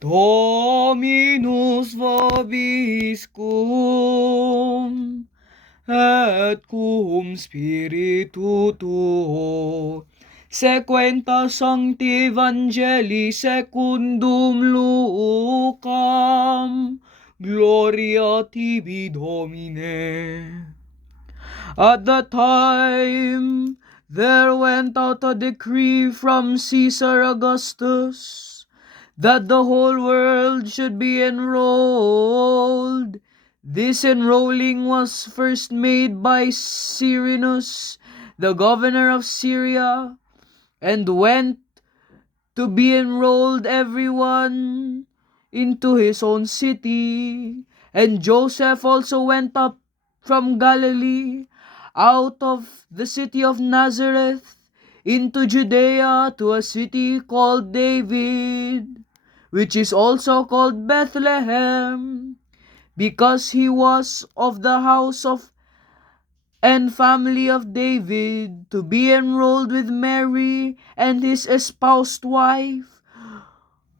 Dominus vobiscum, et cum spiritu tuo, sequenta sancti Evangelii secundum Lucam, gloria tibi, Domine. At that time there went out a decree from Caesar Augustus that the whole world should be enrolled. This enrolling was first made by Cyrenius, the governor of Syria, and went to be enrolled everyone into his own city. And Joseph also went up from Galilee, out of the city of Nazareth, into Judea, to a city called David, which is also called Bethlehem, because he was of the house of and family of David, to be enrolled with Mary and his espoused wife,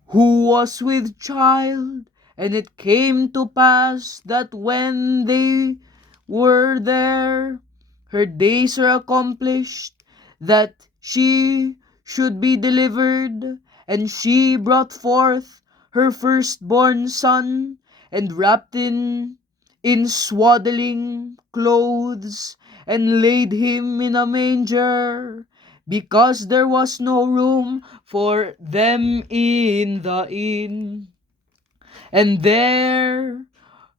who was with child. And it came to pass that when they were there, her days were accomplished, that she should be delivered. And she brought forth her firstborn son, and wrapped in swaddling clothes, and laid him in a manger, because there was no room for them in the inn. And there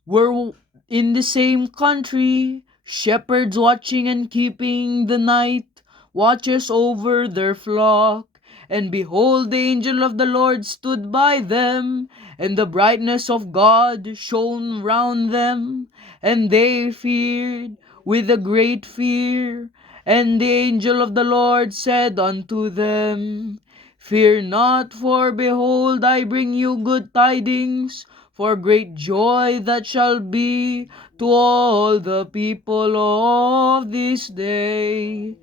were in the same country shepherds watching and keeping the night watches over their flock. And behold, the angel of the Lord stood by them, and the brightness of God shone round them, and they feared with a great fear. And the angel of the Lord said unto them, Fear not, for behold, I bring you good tidings for great joy that shall be to all the people of this day.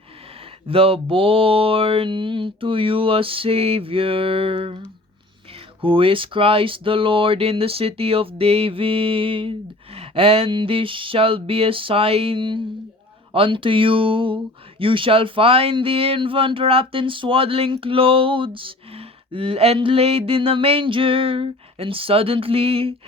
The born to you a Savior, who is Christ the Lord, in the city of David. And this shall be a sign unto you: you shall find the infant wrapped in swaddling clothes, and laid in a manger. And suddenly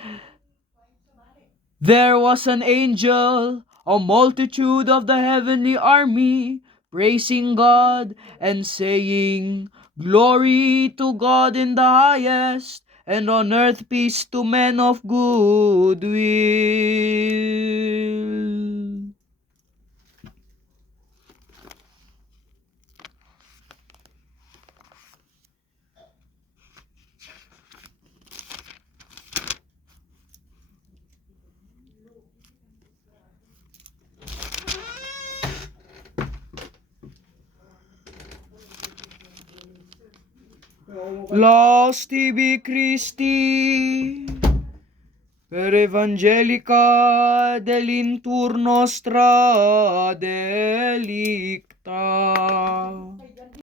there was an angel, a multitude of the heavenly army, praising God and saying, Glory to God in the highest, and on earth peace to men of good will. Laus tibi Christi, per evangelica delintur nostra delicta.